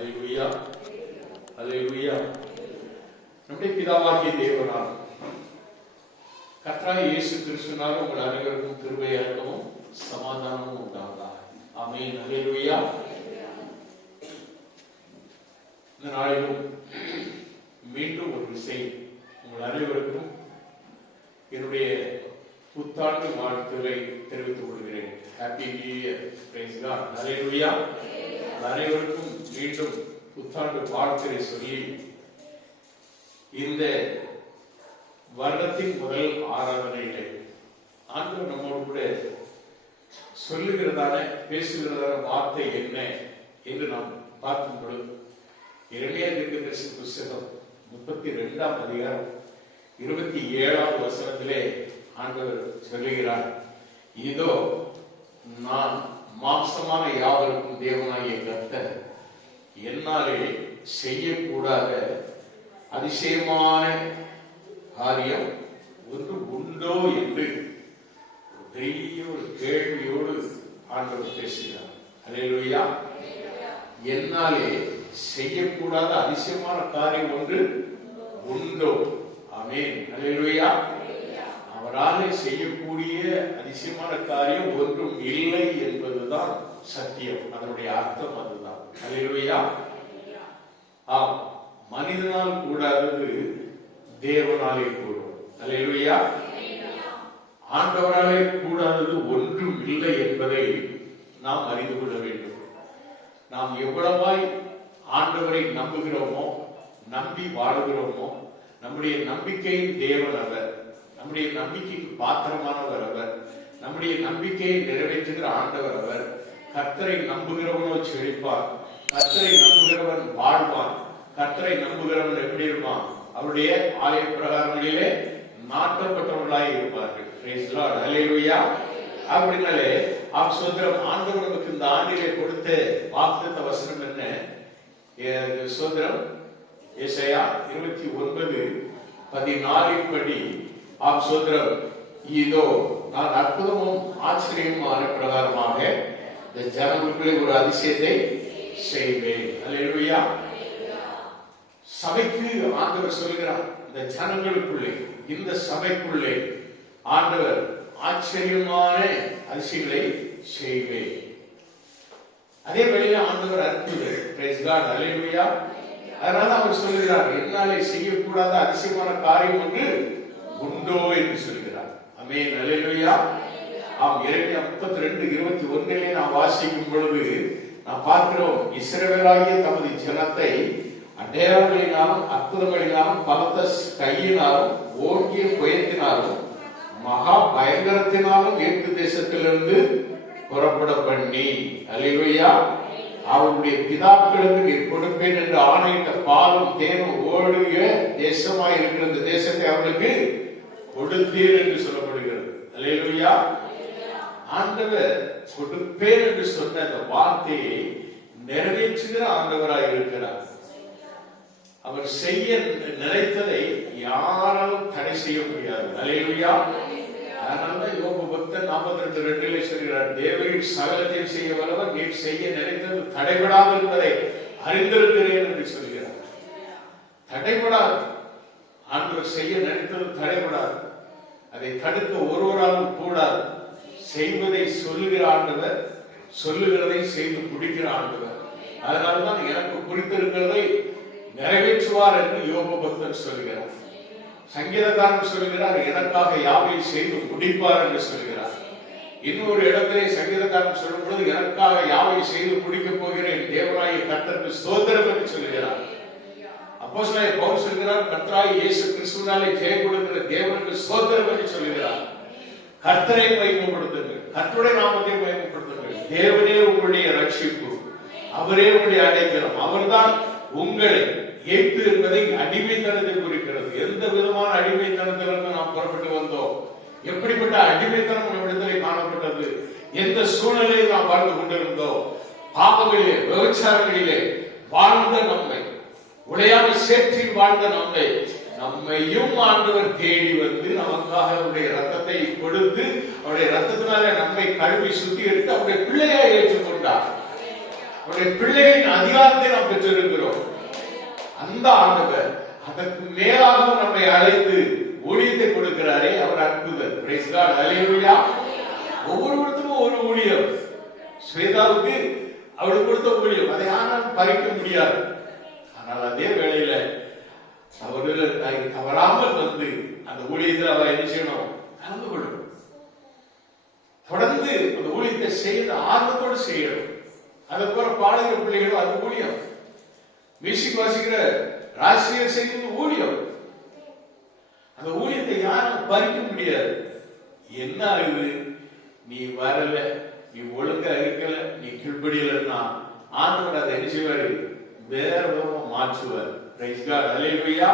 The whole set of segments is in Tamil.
அல்லேலூயா, அல்லேலூயா. நம்முடைய பிதாவாகிய தேவனால் கர்த்தராகிய இயேசு கிறிஸ்துவினால் உங்கள் அனைவருக்கும் கிருபை இரக்கமும் சமாதானமும் உண்டாவதாக. ஆமென். அல்லேலூயா. இந்த நாளிலும் மீண்டும் ஒரு விசை உங்கள் அனைவருக்கும் என்னுடைய புத்தாண்டு வாழ்த்துக்களை தெரிவித்துக் கொள்கிறேன். Happy new year. Praise God. அல்லேலூயா. அனைவருக்கும் மீண்டும் புத்தாண்டு வாழ்த்துக்களை சொல்லி இந்த வருடத்தின் முதல் ஆராதனையிலே ஆண்டவர் நம்மோடு கூட சொல்லுகிறதான பேசுகிறதான வார்த்தை என்ன என்று நாம் பார்க்கும் பொழுது எரேமியா தீர்க்கதரிசி புத்தகம் 32ஆம் அதிகாரம் 27ஆவது வசனத்திலே ஆண்டவர் சொல்லுகிறார், இதோ நான் மாம்சமான யாவருக்கும் தேவனாகிய கர்த்தர், என்னாலே செய்யக்கூடாத அதிசயமான காரியம் ஒன்று உண்டோ என்று பெரிய ஒரு கேள்வியோடு ஆண்டவர் பேசுகிறார். அல்லேலூயா. என்னாலே செய்யக்கூடாத அதிசயமான காரியம் ஒன்று உண்டோ? ஆமென். அல்லேலூயா. அவராலே செய்யக்கூடிய அதிசயமான காரியம் ஒன்றும் இல்லை என்பதுதான் சத்தியம். அதனுடைய அர்த்தம் அதுதான். அல்லேலூயா. ஆம், மனிதனால் கூடாதது தேவனாலே கூடும். அல்லேலூயா. ஆண்டவராலே கூடாதது ஒன்றும் இல்லை என்பதை நாம் அறிந்து கொள்ள வேண்டும். நாம் எவ்வளவாய் ஆண்டவரை நம்புகிறோமோ, நம்பி வாழுகிறோமோ, நம்முடைய நம்பிக்கையின் தேவன் அவர், நம்முடைய நம்பிக்கைக்கு பாத்திரமானவர் அவர், நம்முடைய நம்பிக்கையை நிறைவேற்றுகிற ஆண்டவர் அவர். கர்த்தரை நம்புகிறவனோ செழிப்பான், கர்த்தரை நம்புகிறவன் வாழ்வான், கர்த்தரை நம்புகிறவன் எப்படி இருப்பான்? அவருடைய ஆலய பிரகாரங்களிலே நாட்டப்பட்டவர்களாய் இருப்பார்கள். Praise the Lord. அல்லேலூயா. அப்படினாலே சோதரம் ஆண்டவர் நமக்கு இந்த ஆண்டிலே கொடுத்த வாக்குத்தத்த வசனம் என்ன? சோதரம் ஏசாயா 29:14 படி சோதரம், இதோ நான் அற்புதமும் ஆச்சரியமான பிரகாரமாக இந்த ஜனங்களுக்குள்ளே ஒரு அதிசயத்தை செய்வேன். அல்லேலூயா. சபைக்கு ஆண்டவர் சொல்கிறார், இந்த ஜனங்களுக்குள்ளே, இந்த சபைக்குள்ளே ஆண்டவர் ஆச்சரியமான அதிசயங்களை செய்வேன். அதே வேளையில் ஆண்டவர் அற்புதம். Praise God. அல்லேலூயா. அதனால அவர் சொல்கிறார், என்னாலே செய்யக்கூடாத அதிசயமான காரியம் ஒன்று உண்டோ என்று சொல்கிறார். ஆமென். அல்லேலூயா. ஆம், எரேமியா 32:21 நாம் வாசிக்கும் பொழுது நாம் பார்க்கிறோம், இஸ்ரவேலாகிய தமது ஜனத்தை அடையாளங்களினாலும் அற்புதங்களினாலும் பலத்த கையினாலும் ஓங்கிய புயத்தினாலும் மகா பயங்கரத்தினாலும் மேற்கு தேசத்திலிருந்து புறப்பட பண்ணி, அல்லேலூயா, அவருடைய பிதாக்களுக்கு நீர் கொடுப்பேன் என்று ஆணையிட்ட பாலும் தேனும் ஓடிய தேசமாய் இருக்கிற இந்த தேசத்தை அவர்களுக்கு கொடுத்தீர் என்று சொல்லப்படுகிறது. அல்லேலூயா. ஆண்டவர் கொடுப்பேன் என்று சொன்ன அந்த வார்த்தையை நிறைவேற்றுகிற ஆண்டவராய் இருக்கிறார். அவர் செய்ய நினைத்ததை யாராலும் தடை செய்ய முடியாது. அல்லேலூயா. அதனால்தான் யோபு 42:2 சொல்கிறார், தேவரின் சகலத்தையும் செய்ய வல்லவர், நீர் செய்ய நினைத்தது தடைபடாது என்பதை அறிந்திருக்கிறேன் என்று சொல்கிறார். தடைபடாது. ஆண்டவர் செய்ய நினைத்தது தடைபடாது. அதை தடுக்க ஒருவராலும் கூடாது. செய்வதை சொல்லுகிற ஆண்டவர், சொல்லுகிறதை செய்து முடிக்கிற ஆண்டவர். அதனால்தான் எனக்கு குறித்திருக்கிறதை நிறைவேற்றுவார் என்று யோபு பக்தன் சொல்கிறார். சங்கீதக்காரன் சொல்கிறார், எனக்காக யாவை செய்து முடிப்பார் என்று சொல்கிறார். இன்னொரு இடத்திலே சங்கீதக்காரன் சொல்லும் பொழுது, எனக்காக யாவை செய்து முடிக்கப் போகிறேன், தேவனாகிய கர்த்தருக்கு ஸ்தோத்திரம் என்று சொல்கிறார். அப்போஸ்தலனாகிய பவுல் சொல்கிறார், கர்த்தராகிய இயேசு கிறிஸ்துவினாலே ஜெயம் கொடுக்கிற தேவனுக்கு ஸ்தோத்திரம் என்று சொல்கிறார். கர்த்தரை மகிமைப்படுத்துங்கள், கர்த்தருடைய நாமத்தை மகிமைப்படுத்துங்கள். தேவனே உங்களுடைய ரட்சிப்பு, அவரே உங்களுடைய அடைக்கலம், அவர்தான் உங்களை ஏற்று என்பதை அடிமைத்தனத்தை குறிக்கிறது. எந்த விதமான அடிமைத்தனத்திலிருந்து நாம் புறப்பட்டு வந்தோம், எப்படிப்பட்ட அடிமைத்தனம் நம்மிடத்திலே காணப்பட்டது, எந்த சூழ்நிலையில் நாம் வாழ்ந்து கொண்டிருந்தோம், பாவங்களிலே விபச்சாரங்களிலே வாழ்ந்த நம்மை, உளையான சேற்றில் வாழ்ந்த நம்மையும் ஆண்டவர் தேடி வந்து நமக்காக அவருடைய ரத்தத்தை கொடுத்து அவருடைய ரத்தத்தினால நம்மை கழுவி சுத்திகரித்து அவருடைய பிள்ளையை ஏற்றுக்கொண்டார். அவருடைய பிள்ளையின் அதிகாரத்தை நாம் பெற்றுக் பெற்றிருக்கிறோம். அந்த ஆண்டவர் அதற்கு மேலாகவும் நம்மை அழைத்து ஊழியத்தை கொடுக்கிறாரே, அவர் அற்புதர். பிரைஸ் காட், ஹல்லேலூயா. ஒவ்வொருவருக்கும் ஒரு ஊழியம். ஸ்வேதாவுக்கு அவளுக்கு கொடுத்த ஊழியம், அதை யாராலும் பறிக்க முடியாது. ஆனால் அதே வேளையில அவர்கள் தவறாமல் வந்து அந்த ஊழியத்தில் அவர் என்ன செய்யணும்? கலந்து கொள்ளணும். தொடர்ந்து அந்த ஊழியத்தை செய்த ஆர்வத்தோடு செய்யணும். அதை போல பாடுகிற பிள்ளைகளும் அது ஊழியம். மியூசிக் வாசிக்கிற ராசிரியர் செய்வது ஊழியம். அந்த ஊழியத்தை யாரும் பறிக்க முடியாது. என்ன ஆகுது? நீ வரல, நீ ஒழுங்கா இருக்கல, நீ கீழ்படியலன்னா ஆண்டவர் அதை என்ன செய்வாரு? வேற விதமா மாற்றுவார். பிரைஸ் காட், ஹல்லேலூயா.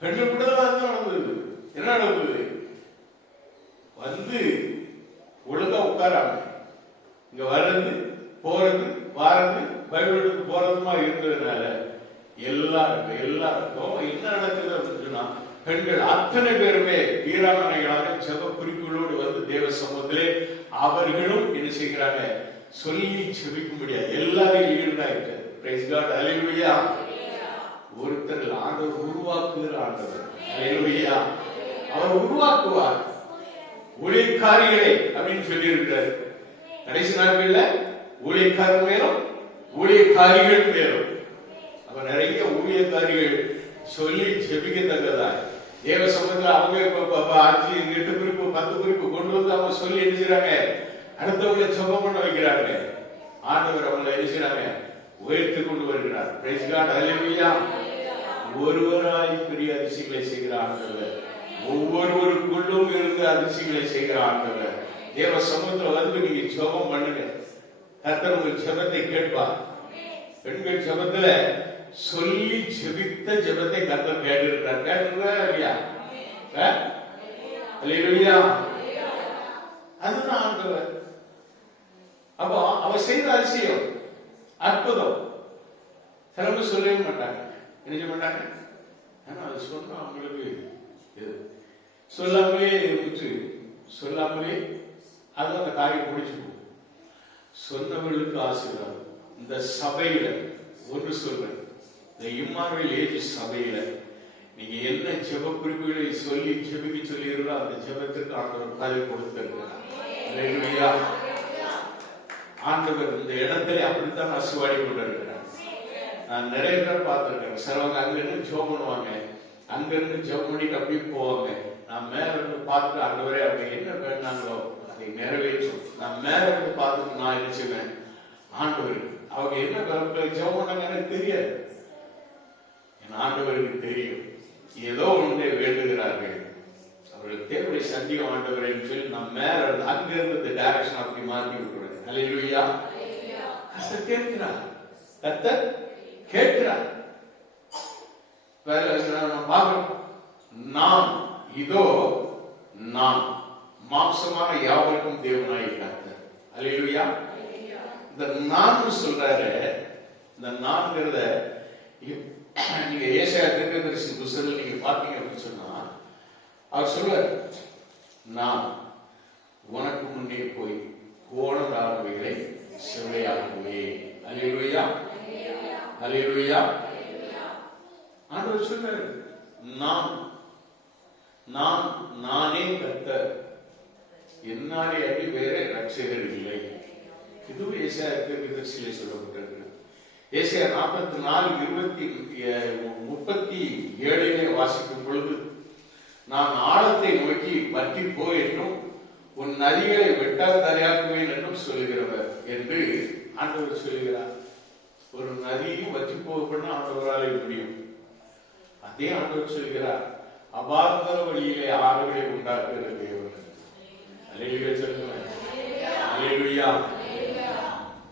பெண்கள் கூட தான் நடந்தது. என்ன நடந்தது? வந்து ஒழுங்கா உட்காராம இங்க வர்றது போறது வாரது பைபிளுக்கு போறதுமா இருந்ததுனால எல்லாருக்கும் என்ன நடக்குது அப்படின்னா, பெண்கள் அத்தனை பேருமே வீராங்கனைகளாக ஜெப குறிப்புகளோடு வந்து தேவ சமூகத்திலே அவர்களும் என்ன செய்கிறாங்க? சொல்லி ஜெபிக்க முடியாது. எல்லாரும் ஈடுதான். பிரைஸ் காட், ஹல்லேலூயா. ஒருத்தர் ஆண்டவர் உருவாக்குகிற ஆண்டவர். ஹல்லேலூயா. அவர் உருவாக்குவார் ஊழியக்காரிகளை அப்படின்னு சொல்லி இருக்கிறார். கடைசி நாட்கள்ல ஊழியக்காரர் மேலும் ஊழியக்காரிகள் மேலும் அவர் நிறைய ஊழியக்காரிகள் சொல்லி ஜெபிக்கத்தக்கதா தேவ சமூகத்தில் அவங்க 5 8 குறிப்பு 10 குறிப்பு கொண்டு வந்து அவங்க சொல்லி என்ன செய்றாங்க? அடுத்தவங்களை ஜெபம் பண்ண வைக்கிறாங்க. ஆண்டவர் அவங்களை என்ன செய்றாங்க? உயர்த்தி கொண்டு வருகிறார். பிரைஸ் காட், ஹல்லேலூயா. ஒருவராய் பெரிய அதிசயங்களை செய்கிற ஆண்டவர், ஒவ்வொருவருக்குள்ளும் இருந்து அதிசயங்களை செய்கிற ஆண்டவர். தேவ சமூகத்தில் வந்து நீங்க ஜெபம் பண்ணுங்க. கர்த்தர் உங்கள் ஜெபத்தை கேட்பார். பெண்கள் ஜெபத்துல சொல்லி ஜெபித்த ஜெபத்தை கர்த்தர் கேட்டிருக்கிறார். கேட்டிருக்கிறார் இல்லையா? ஹல்லேலூயா. அதுதான் ஆண்டவர். அப்போ அவர் செய்த அதிசயம் அற்புதம். சிலவங்க சொல்லவே மாட்டாங்க, நினைக்க மாட்டாங்க. ஆனா அது சொன்னா அவங்களுக்கு சொல்லாமலே இருந்துச்சு, சொல்லாமலே அது அந்த காரியம் முடிச்சு போகும். சொன்னவர்களுக்கு ஆசீர்வாதம். இந்த சபையில ஒன்று சொல்றேன், இந்த இம்மானுவேல் ஏஜ் சபையில நீங்க என்ன ஜெப குறிப்புகளை சொல்லி ஜெபிக்க சொல்லியிருந்தோ அந்த ஜெபத்திற்கு ஆண்டவர் பதில் கொடுத்திருக்கிறார். ஹல்லேலூயா. ஆண்டவர் இந்த இடத்துல அப்படித்தான் அசுவாடி கொண்டிருக்கிறார். நான் நிறைய பேர் பார்த்திருக்கேன். சிலவங்க அங்கிருந்து ஜெபம் பண்ணுவாங்க, அங்கிருந்து ஜெபம் பண்ணிட்டு அப்படியே போவாங்க. நான் மேல இருந்து பார்த்துட்டு ஆண்டவரே அவங்க என்ன வேணாங்களோ அதை நிறைவேற்றும். நான் மேல இருந்து பார்த்துட்டு நான் என்ன செய்வேன்? ஆண்டவர் அவங்க என்ன ஜெபம் பண்ணாங்க எனக்கு தெரியாது, என் ஆண்டவருக்கு தெரியும். ஏதோ ஒன்றை வேண்டுகிறார்கள், அவர்கள் தேவையை சந்தியும் ஆண்டவர் என்று சொல்லி நான் மேல இருந்து அங்கிருந்து டைரக்ஷன் அப்படி மாற்றி விட்டுறேன். ஹல்லேலூயா. கர்த்தர் கேட்கிறார், கர்த்தர் கேட்கிறார். நான் இதோ நான் மாம்சமான யாவருக்கும் தேவனாய் கர்த்தர். ஹல்லேலூயா. இந்த நான் சொல்றாரு. இந்த நான்கிறத நீங்க ஏசாயா தீர்க்கதரிசி புத்தகத்தில் நீங்க பாத்தீங்க அப்படின்னு சொன்னா அவர் சொல்றாரு, நான் உனக்கு முன்னே போய் கோணலானவைகளை செவ்வையாக்குவேன். ஹல்லேலூயா. ஹல்லேலூயா. ஆண்டவர் சொல்றாரு, நானே கர்த்தர், என்னாலே அடி வேற ரட்சகர் இல்லை. இதுவும் ஏசாயா தீர்க்கதரிசியிலே சொல்லப்பட்டிருக்கு. ஏசாயா 44:37 வாசிக்கும் பொழுது, நான் ஆழத்தை நோக்கி வற்றி போ என்றும் உன் நதிகளை வெட்டால் தரையாக்குவேன் என்றும் சொல்லுகிறவர் என்று ஆண்டவர் சொல்லுகிறார். ஒரு நதியும் வற்றி போகப்பட ஆண்டவராலே முடியும். அதே ஆண்டவர் சொல்கிறார், அபார்த்தர வழியிலே ஆறுகளை உண்டாக்குகிற தேவன். அல்லேலூயா சொல்லுவேன். அல்லேலூயா.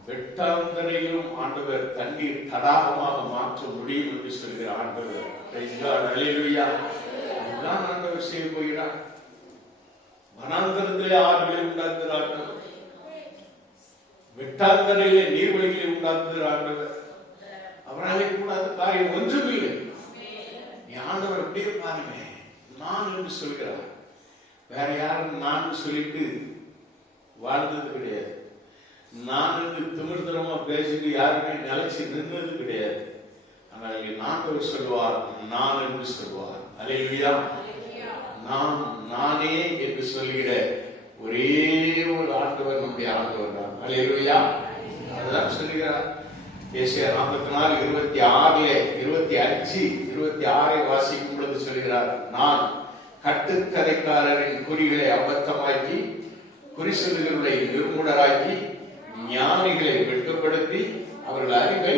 வெட்டாந்தரையிலும் ஆண்டவர் தண்ணீர் தடாகமாக மாற்ற முடியும் என்று சொல்கிற ஆண்டவர். அல்லேலூயா. அதுதான் ஆண்டவர் செய்ய போகிறார். வனாந்தரத்திலே ஆறுகளை உண்டாக்குகிறார், வெட்டாந்தரையிலே நீர்வழிகளை உண்டாக்குகிறார் ஆண்டவர். அவராலே கூடாத காரியம் ஒன்றுமில்லை. நீ ஆண்டவர் அப்படியே பாருங்க, நான் என்று சொல்கிறார். வேற யாரும் நான் சொல்லிட்டு வாழ்ந்தது கிடையாது. நான் திமிர்த்தனமா பேசிட்டு யாருமே நிலைச்சு நின்றது கிடையாது. ஆனால் ஆண்டவர் சொல்லுவார், நான் என்று சொல்லுவார். அல்லேலூயா. நான் நானே என்று சொல்கிற ஒரே ஒரு ஆண்டவர் நம்முடைய ஆண்டவர் தான். அல்லேலூயா. அதுதான் சொல்லுகிறார். ஏசாயா 44:26 25 26 வாசிக்கும் பொழுது சொல்கிறார், நான் கட்டுக்கதைக்காரரின் குறிகளை அபத்தமாக்கி குறி சொல்லுகிறவர்களை நிர்மூடராக்கி ஞானிகளை வெட்கப்படுத்தி அவர்கள் அறிவை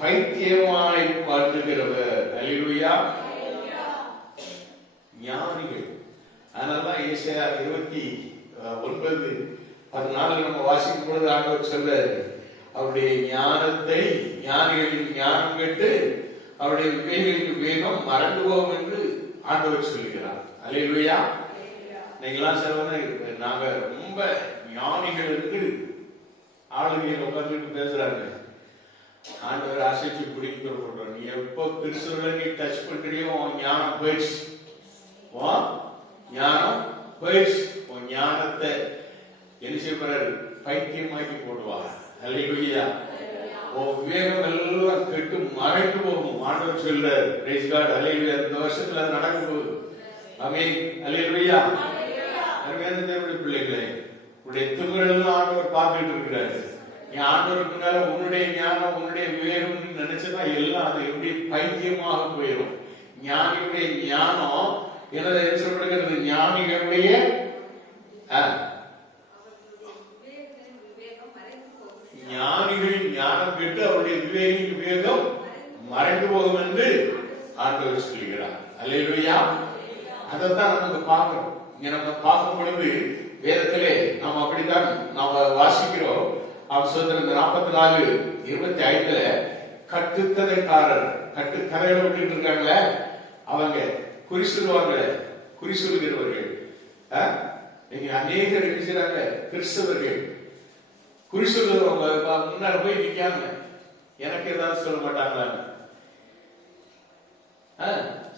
பைத்தியமாய் பண்ணுகிறவர். அல்லேலூயா. ஞானிகள். அதனாலதான் ஏசாயா 29:14 நம்ம வாசிக்கும் பொழுது ஆண்டவர் சொல்றாரு, அவருடைய ஞானத்தை ஞானிகளின் ஞானம் கேட்டு அவருடைய விவேகிகளுக்கு வேகம் மறந்து போகும் என்று ஆண்டவர் சொல்லுகிறார். அல்லேலூயா. நீங்களாம் சொல்லுங்க, நாங்க ரொம்ப ஞானிகள் என்று ஆளுகையில் உட்கார்ந்து பேசுறாங்க. ஆண்டவர் அசைச்சு பிடிக்க சொல்றோம், நீ எப்போ கிறிஸ்துவ நீ டச் பண்றியோ உன் ஞானம் போயிடுச்சு. ஞானம் போயிடுச்சு. உன் ஞானத்தை என்ன செய்யப்படுறாரு? பைத்தியமாக்கி போடுவார். அல்லேலூயா. விவேகம் எல்லாம் கெட்டு மறைந்து போகும். ஆண்டவர் சொல்றாரு. Praise God. அல்லேலூயா. இந்த வருஷத்துல அது நடக்க போகுது. ஆமென். அல்லேலூயா. அருமையான தேவனுடைய பிள்ளைகளே, உன்னுடைய திமிரெல்லாம் ஆண்டவர் பார்த்துட்டு இருக்கிறாரு. நீ ஆண்டவருக்கு முன்னால உன்னுடைய ஞானம் உன்னுடைய விவேகம் நினைச்சதா எல்லாம் அது எப்படி பைத்தியமாக போயிடும். ஞானியுடைய ஞானம் என்ன சொல்லப்படுகிறது? ஞானிகளுடைய ஞானிகளின் ஞானம் கேட்டு அவருடைய விவேகின் விவேகம் மறைந்து போகும் என்று ஆண்டவர் சொல்கிறார். அல்லேலூயா. அதைத்தான் நம்ம பார்க்கிறோம். இங்க நம்ம பார்க்கும் பொழுது வேதத்திலே நாம் அப்படித்தான் நாம வாசிக்கிறோம். அவர் சொல்ற 44:25 கட்டுக்கதைக்காரர், கட்டுக்கதைகளை விட்டு இருக்காங்களே அவங்க, குறி சொல்லுவாங்க, குறி சொல்லுகிறவர்கள். நீங்க அநேகர் இருக்கிறாங்க கிறிஸ்தவர்கள், குறி சொல்லுறவங்க முன்னாடி போய் நிக்காங்க, எனக்கு ஏதாவது சொல்ல மாட்டாங்களா?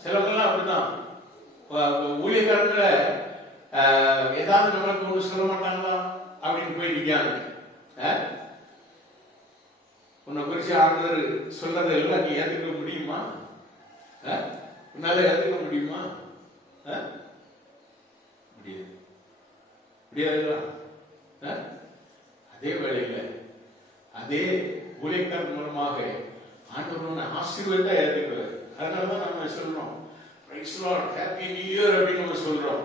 சிலவங்கெல்லாம் அப்படிதான் ஊழியக்காரங்கள ஏதாவது நம்மளுக்கு ஒன்று சொல்ல மாட்டாங்களா அப்படின்னு போய் நிக்காங்க. உன்னை குறிச்சு ஆண்டவர் சொல்றதை எல்லாம் நீ ஏத்துக்க முடியுமா? உன்னால ஏத்துக்க முடியுமா? முடியாது. முடியாதுங்களா? அதே வேளையில அதே ஊழியக்காரர் மூலமாக ஆண்டவரோட ஆசீர்வாதத்தை ஏத்துக்கிறார். அதனாலதான் நம்ம சொல்றோம், praise Lord, happy new year அப்படின்னு நம்ம சொல்றோம்.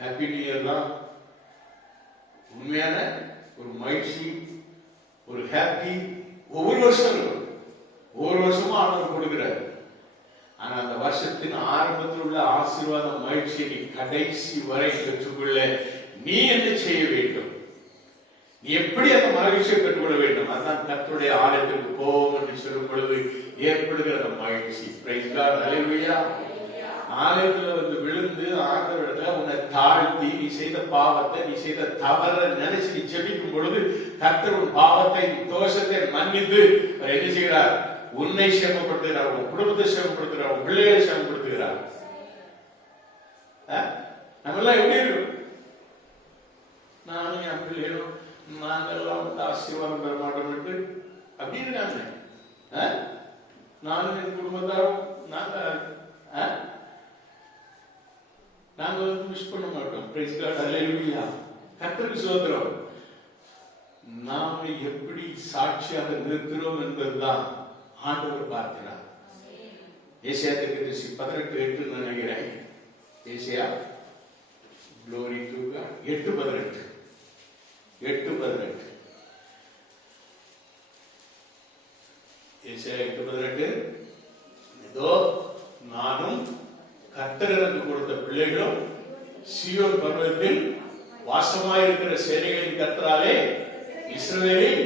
ஹாப்பி நியூ இயர் தான் உண்மையான ஒரு மகிழ்ச்சி, ஒரு ஹாப்பி ஒவ்வொரு வருஷம் இருக்கும். ஒவ்வொரு வருஷமும் ஆண்டவர் கொடுக்கிறார். ஆனா அந்த வருஷத்தின் ஆரம்பத்தில் உள்ள ஆசீர்வாதம் மகிழ்ச்சியை நீ கடைசி வரை பெற்றுக்கொள்ள நீ என்ன செய்ய வேண்டும்? நீ எப்படி அந்த மகிழ்ச்சியை பெற்றுக்கொள்ள வேண்டும்? அதுதான் கர்த்தருடைய ஆலயத்திற்கு போவோம் என்று சொல்லும் பொழுது ஏற்படுகிற அந்த மகிழ்ச்சி. Praise God. அல்லேலூயா. ஆலயத்துல வந்து விழுந்து ஆண்டவரிடத்துல உன்னை தாழ்த்தி நீ செய்த பாவத்தை, நீ செய்த தவற நினைச்சு நீ ஜெபிக்கும் பொழுது கர்த்தர் உன் பாவத்தை, தோஷத்தை மன்னித்து என்ன செய்கிறார்? உன்னை சேமப்படுத்துகிறார், உன் குடும்பத்தை சேமப்படுத்துகிறார், உன் பிள்ளைகளை சேமப்படுத்துகிறார். நம்ம எல்லாம் எப்படி இருக்கும்? நானும் என் பிள்ளைகளும் நாங்கெல்லாம் வந்து ஆசீர்வாதம் பெற மாட்டோம் அப்படி இருக்காங்க. நானும் என் குடும்பத்தாரும் நாங்க வந்து மிஸ் பண்ண மாட்டோம். Praise God. அல்லேலூயா. கர்த்தருக்கு ஸ்தோத்திரம். நாம எப்படி சாட்சியாக நிற்கிறோம் என்பதுதான் ஆண்டவர் பார்க்கிறார். ஏசாயா 18:8 நினைக்கிறேன். ஏசாயா glory to God 8:18 ஏசாயா 8:18 இதோ நானும் கர்த்தர் எனக்கு கொடுத்த பிள்ளைகளும் சீயோன் பர்வதத்தில் வாசமாயிருக்கிற சேனைகளின் கர்த்தராலே இஸ்ரவேலில்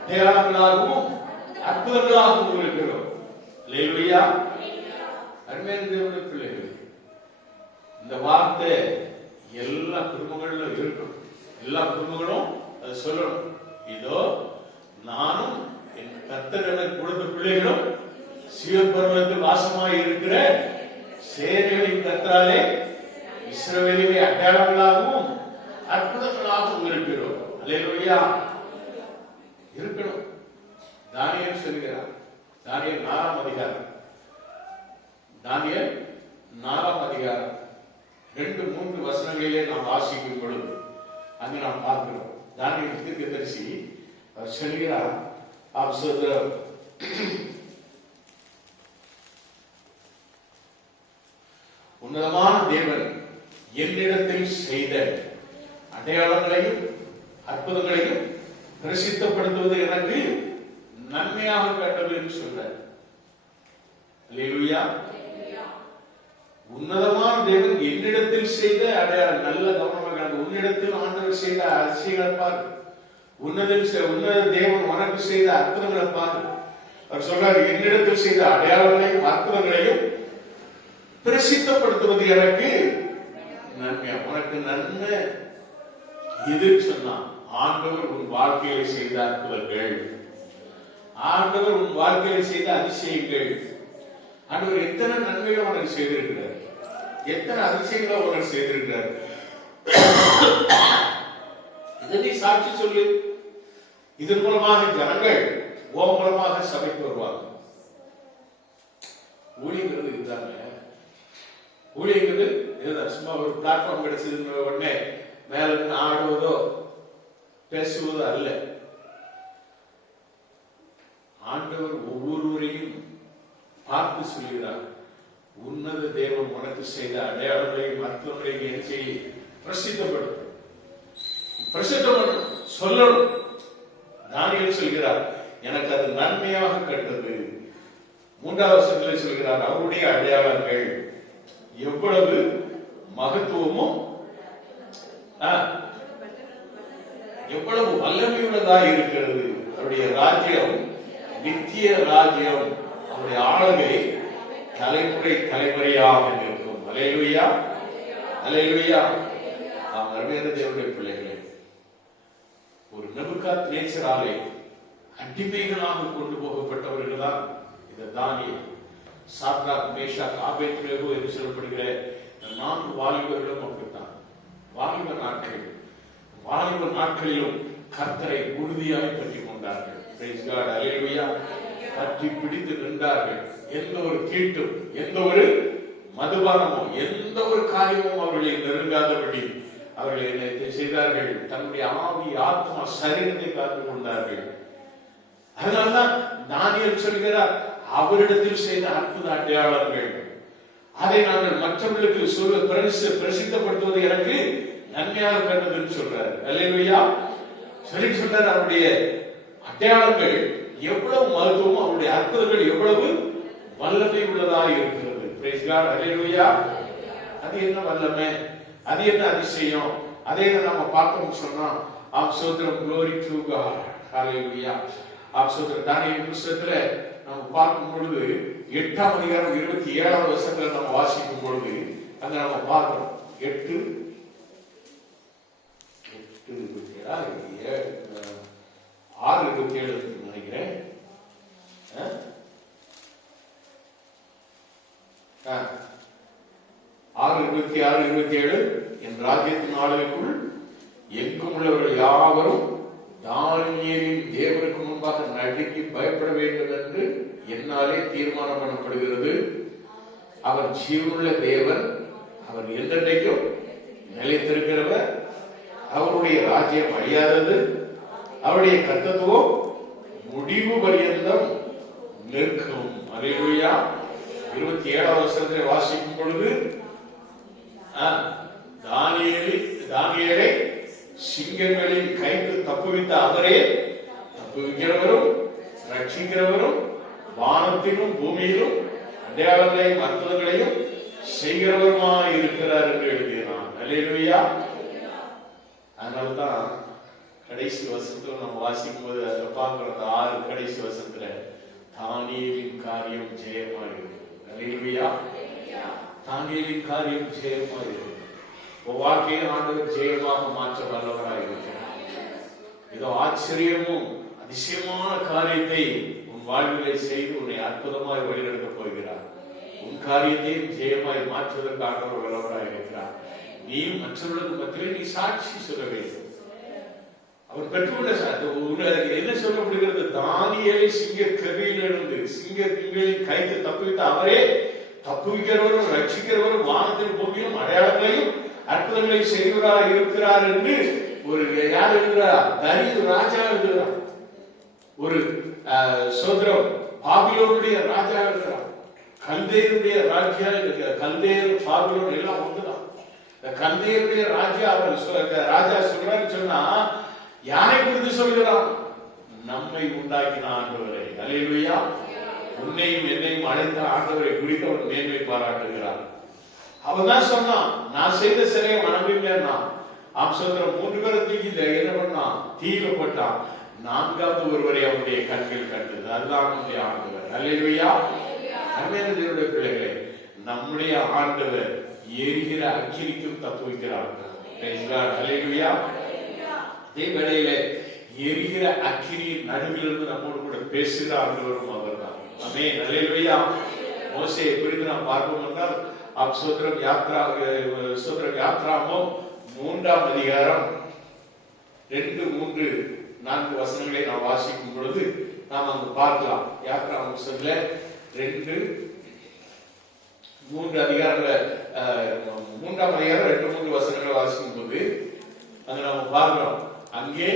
அடையாளங்களாகவும் அற்புதங்களாகவும் இருக்கிறோம். அல்லேலூயா. அருமையான தேவனுடைய பிள்ளைகள், இந்த வார்த்தை எல்லா குடும்பங்களிலும் இருக்கும். எல்லா குடும்பங்களும் அது சொல்லணும். இதோ நானும் என் கர்த்தர் எனக்கு கொடுத்த பிள்ளைகளும் சீயோன் பர்வதத்தில் வாசமாய் இருக்கிற சேனைகளின் கர்த்தராலே இஸ்ரவேலிலே அடையாளங்களாகவும் அற்புதங்களாகவும் இருக்கிறோம். அல்லேலூயா இருக்கணும். தானியேல் சொல்கிறார், தானியேல் 4ஆம் அதிகாரம், தானியேல் 4ஆம் அதிகாரம் 2-3 வசனங்களிலே நாம் வாசிக்கும் பொழுது அங்கு நாம் பார்க்கிறோம். தானியேல் தீர்க்கதரிசி அவர் சொல்கிறார், உன்னதமான தேவன் என்னிடத்தில் செய்த அடையாளங்களையும் அற்புதங்களையும் பிரசித்தப்படுத்துவது எனக்கு நன்மையாக கண்டது என்று சொல்றார். அல்லேலூயா. உன்னதமான தேவன் என்னிடத்தில் செய்த அடையாளம், நல்ல கவனமாக, உன்னிடத்தில் ஆண்டவர் செய்த அதிசயங்களை பாரு, உன்னத தேவன் உனக்கு செய்த அற்புதங்களை பாரு. அவர் சொல்றாரு, என்னிடத்தில் செய்த அடையாளங்களையும் அற்புதங்களையும் பிரசித்தப்படுத்துவது எனக்கு நன்மையா. உனக்கு நன்மை இது சொன்னா, ஆண்டவர் உன் வாழ்க்கையை செய்த அற்புதங்கள், ஆண்டவர் உன் வாழ்க்கையை செய்த அதிசயங்கள், ஆண்டவர் எத்தனை நன்மைகளை உனக்கு செய்திருக்கிறார், எத்தனை அதிசயங்களை உனக்கு செய்திருக்கிறார். இதை நீ சாட்சி சொல்லு. இதன் மூலமாக ஜனங்கள் ஓ மூலமாக சபைக்கு வருவாங்க. ஊழியங்கிறது இதுதாங்க. ஊழியங்கிறது இதுதான். சும்மா ஒரு பிளாட்ஃபார்ம் கிடைச்சது உடனே மேல இருந்து ஆடுவதோ பேசுவதோ அல்ல. ஆண்டவர் ஒவ்வொருவரையும் பார்த்து சொல்கிறார், உன்னத தேவன் உனக்கு செய்த அடையாளங்களையும் அற்புதங்களையும் என்ன செய்ய பிரசித்தப்படும், பிரசித்தப்படும் சொல்லணும். தானியேல் சொல்கிறார், எனக்கு அது நன்மையாக கண்டது. 3ஆவது வசனத்தில் சொல்கிறார், அவருடைய அடையாளங்கள் எவ்வளவு மகத்துவமும் எவ்வளவு வல்லமையுள்ளதா இருக்கிறது. அவருடைய ராஜ்யம் நித்திய ராஜ்யம், அவருடைய ஆளுகை தலைமுறை தலைமுறையாக இருக்கும். அல்லேலூயா, அல்லேலூயா. அருமையான தேவனுடைய பிள்ளைகளே, ஒரு நேபுகாத்நேச்சராலே அடிமைகளாக கொண்டு போகப்பட்டவர்கள் தான் இந்த தானியேல், சாத்ராக், மேஷாக், ஆபேத்நேகோ என்று சொல்லப்படுகிற 4 வாலிபர்களும் அப்படித்தான். வாலிப நாட்களிலும் கர்த்தரை உறுதியாய் பற்றி கொண்டார்கள். பிரைஸ் காட், அல்லேலூயா. பற்றி பிடித்து நின்றார்கள். எந்த ஒரு தீட்டும், எந்த ஒரு மதுபானமோ, எந்த ஒரு காரியமும் அவர்களை நெருங்காதபடி அவர்கள் என்ன செய்தார்கள், தன்னுடைய ஆவி, ஆத்மா, சரீரத்தை காத்துக் கொண்டார்கள். அதனால்தான் தானியேல் சொல்கிறார், அவரிடத்தில் செய்த அற்புத அடையாளங்கள் அதை நாங்கள் மற்றவர்களுக்கு பிரசித்தப்படுத்துவது எனக்கு நன்மையாக கண்டதுன்னு சொல்றாரு. அல்லேலூயா. சரி சொல்றாரு, அவருடைய அடையாளங்கள் எவ்வளவு மகத்துவம், அவருடைய அற்புதங்கள் எவ்வளவு வல்லமை உள்ளதாக இருக்கிறது. பிரைஸ் காட், அல்லேலூயா. அது என்ன வல்லமை, அது என்ன அதிசயம், அதை நாம பார்க்கணும்னு சொன்னா, சோத்திரம், glory to God, ஹல்லேலூயா. சோத்திரம். தானியேல் புத்தகத்துல நம்ம பார்க்கும் பொழுது 8ஆம் அதிகாரம் 27ஆவது வசனத்துல நம்ம வாசிக்கும் பொழுது அங்க நம்ம பார்க்கிறோம். 6:27 நினைக்கிறேன். 6:26-27 என் ராஜ்யத்தின் ஆளுகைக்குள் எங்கும் உள்ளவர்கள் யாவரும் தானியேலின் தேவனுக்கு முன்பாக நடுங்கி பயப்பட வேண்டும் என்று என்னாலே தீர்மானம் பண்ணப்படுகிறது. அவர் ஜீவனுள்ள தேவன், அவர் என்றென்றைக்கும் நிலைத்திருக்கிறவர், அவருடைய ராஜ்யம் அழியாதது, அவருடைய கர்த்தத்துவம் முடிவு பரியந்தம் நிற்கும். அல்லேலூயா. 27ஆவது வசனத்தை வாசிக்கும் பொழுது, தானியேலை சிங்கங்களின் கைக்கு தப்புவித்த அவரே தப்புவிக்கிறவரும் ரட்சிக்கிறவரும் வானத்திலும் பூமியிலும் அடையாளங்களையும் அற்புதங்களையும் செய்கிறவருமாய் இருக்கிறார் என்று எழுதினான். அல்லேலூயா. அதனால்தான் கடைசி வசனத்துல நம்ம வாசிக்கும் போது அதுல பார்க்கிற 6 கடைசி வசனத்துல தானியேலின் காரியம் ஜெயமாயிருக்கு. அல்லேலூயா. தானியேலின் காரியம் ஜெயமாயிருக்கு. வாழ்க்கையை ஆண்டவர் ஜெயமாக மாற்ற வல்லவராக இருக்கிறார். ஏதோ ஆச்சரியமும் அதிசயமான காரியத்தை உன் வாழ்விலை செய்து உன்னை அற்புதமாய் வழிநடத்தப் போகிறார். உன் காரியத்தையும் ஜெயமாய் மாற்றுவதற்கு ஆண்டவர் வல்லவராக இருக்கிறார். நீ மற்றவர்களுக்கு மத்தியிலே நீ சாட்சி சொல்ல வேண்டும். அவர் பெற்றுக்கொண்ட என்ன சொல்லப்படுகிறது? தானியேலை சிங்க கவியிலிருந்து சிங்க திங்களின் கைக்கு தப்புவித்த அவரே தப்புவிக்கிறவரும் ரட்சிக்கிறவரும் வானத்தின் பூமியும் அடையாளங்களையும் அற்புதங்களை செய்வராக இருக்கிறார் என்று ஒரு யார் இருக்கிறார்? தரியு ராஜா இருக்கிறார். ஒரு சோதரம் பாபிலோனுடைய ராஜா இருக்கிறார். கல்தேயருடைய ராஜா இருக்கிற கல்தேயர் பாபிலோன் எல்லாம் ஒன்றுதான். கல்தேயருடைய ராஜா ராஜா சொல்றான்னு சொன்னா யாரை குறித்து சொல்கிறான்? நம்மை உண்டாக்கின ஆண்டவரை. அல்லேலூயா. உன்னையும் என்னையும் அழைத்த ஆண்டவரை குறித்து அவன் மேன்மை பாராட்டுகிறார். அவன் தான் சொன்னான், நான் செய்த சிலையை வணங்குங்கன்னா ஆம்சோதரம் 3 பேரை தூக்கி என்ன பண்ணான்? தீயில போட்டான். 4வது ஒருவரை அவனுடைய கண்கள் கண்டது. அதுதான் நம்முடைய ஆண்டவர். அல்லேலூயா. அருமையான பிள்ளைகளே, நம்முடைய ஆண்டவர் எரிகிற அக்கினிக்கும் தப்புவிக்கிறார். அல்லேலூயா. அதே வேளையில எரிகிற அக்கினியின் நடுவிலிருந்து நம்மோடு கூட பேசுகிற ஆண்டவரும் அவர் தான். ஆமென். அல்லேலூயா. மோசேயை குறித்து நாம் பார்ப்போம் என்றால் சோதரம் யாத்ராமம் 3ஆம் அதிகாரம் 2, 3, 4 வசனங்களை நாம் வாசிக்கும் பொழுது நாம் அங்கு பார்க்கலாம். யாத்ராமம் 2, 3 அதிகாரத்துல 3ஆம் அதிகாரம் 2, 3 வசனங்களை வாசிக்கும் போது அங்க நாம் பார்க்கிறோம். அங்கே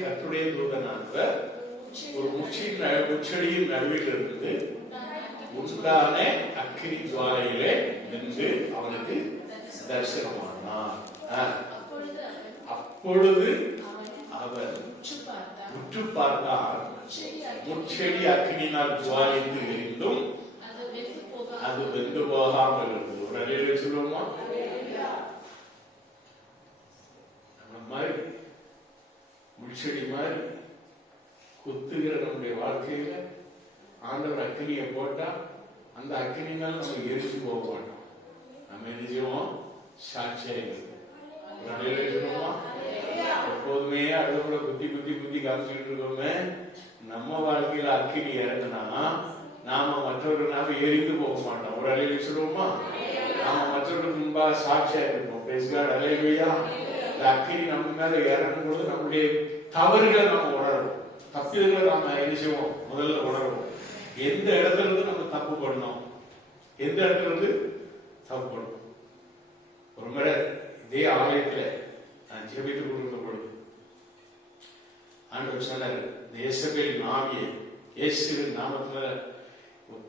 கர்த்தருடைய தூதனானவர் ஒரு முச்செடியின் நடுவில் இருந்து உண்டான அக்கினி ஜுவாலையிலே நின்று அவனுக்கு தரிசனமானார். அப்பொழுது அவன் உற்று பார்த்தார். முச்செடி அக்கினியினால் ஜுவாலித்து இருந்தும் அது வெந்து போகாமல் இருந்தது. ஒரு அலையில சொல்லுவோமா? மாதிரி முச்செடி மாதிரி குத்துகிற நம்முடைய வாழ்க்கையில ஆண்டவர் அக்கினியை போட்டா அந்த அக்கினினால் நம்ம எரிச்சு போக மாட்டோம். நம்ம என்ன செய்வோம்? சாட்சியாக எப்போதுமே அடுப்புல குத்தி காமிச்சுட்டு இருக்கோமே. நம்ம வாழ்க்கையில அக்கினி இறங்குனா நாம மற்றவர்கள் நாம எரிந்து போக மாட்டோம். ஒரு அலையில சொல்லுவோமா? நாம மற்றவர்களுக்கு முன்பாக சாட்சியா இருப்போம். அலையிலையா அக்கினி நம்ம மேல இறங்கும் பொழுது நம்முடைய தவறுகளை நம்ம உணர்வோம். தப்புகளை நாம என்ன செய்வோம்? முதல்ல உணர்வோம். எந்த இடத்துல இருந்து நம்ம தப்பு பண்ணோம், எந்த இடத்துல இருந்து தப்பு பண்ணோம். ஒரு முறை இதே ஆலயத்துல நான் ஜெபித்துக் கொண்டிருந்த பொழுது ஆண்டவர் சொன்னார், இயேசுவின் நாவியை இயேசுவின் நாமத்துல